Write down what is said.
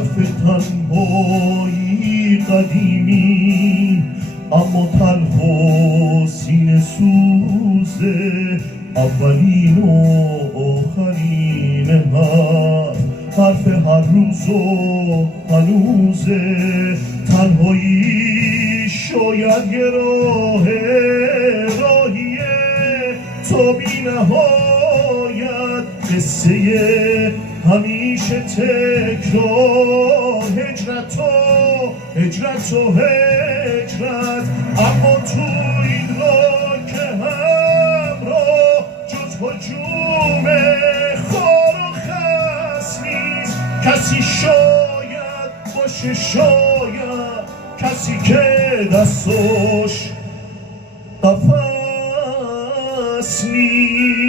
حرف تنهایی قدیمی اما تلخ و سینه سوزه، اولین و آخرین حرف هر روز و هنوزه. تنهایی شاید یه راهیه تا بی نهایت، قصه همیشه تکرار، هجرت و هجرت. اما تو این راه که همراه جز هجوم خار و خس نیست، کسی شاید باشه، شاید کسی که دستش قفس نیست.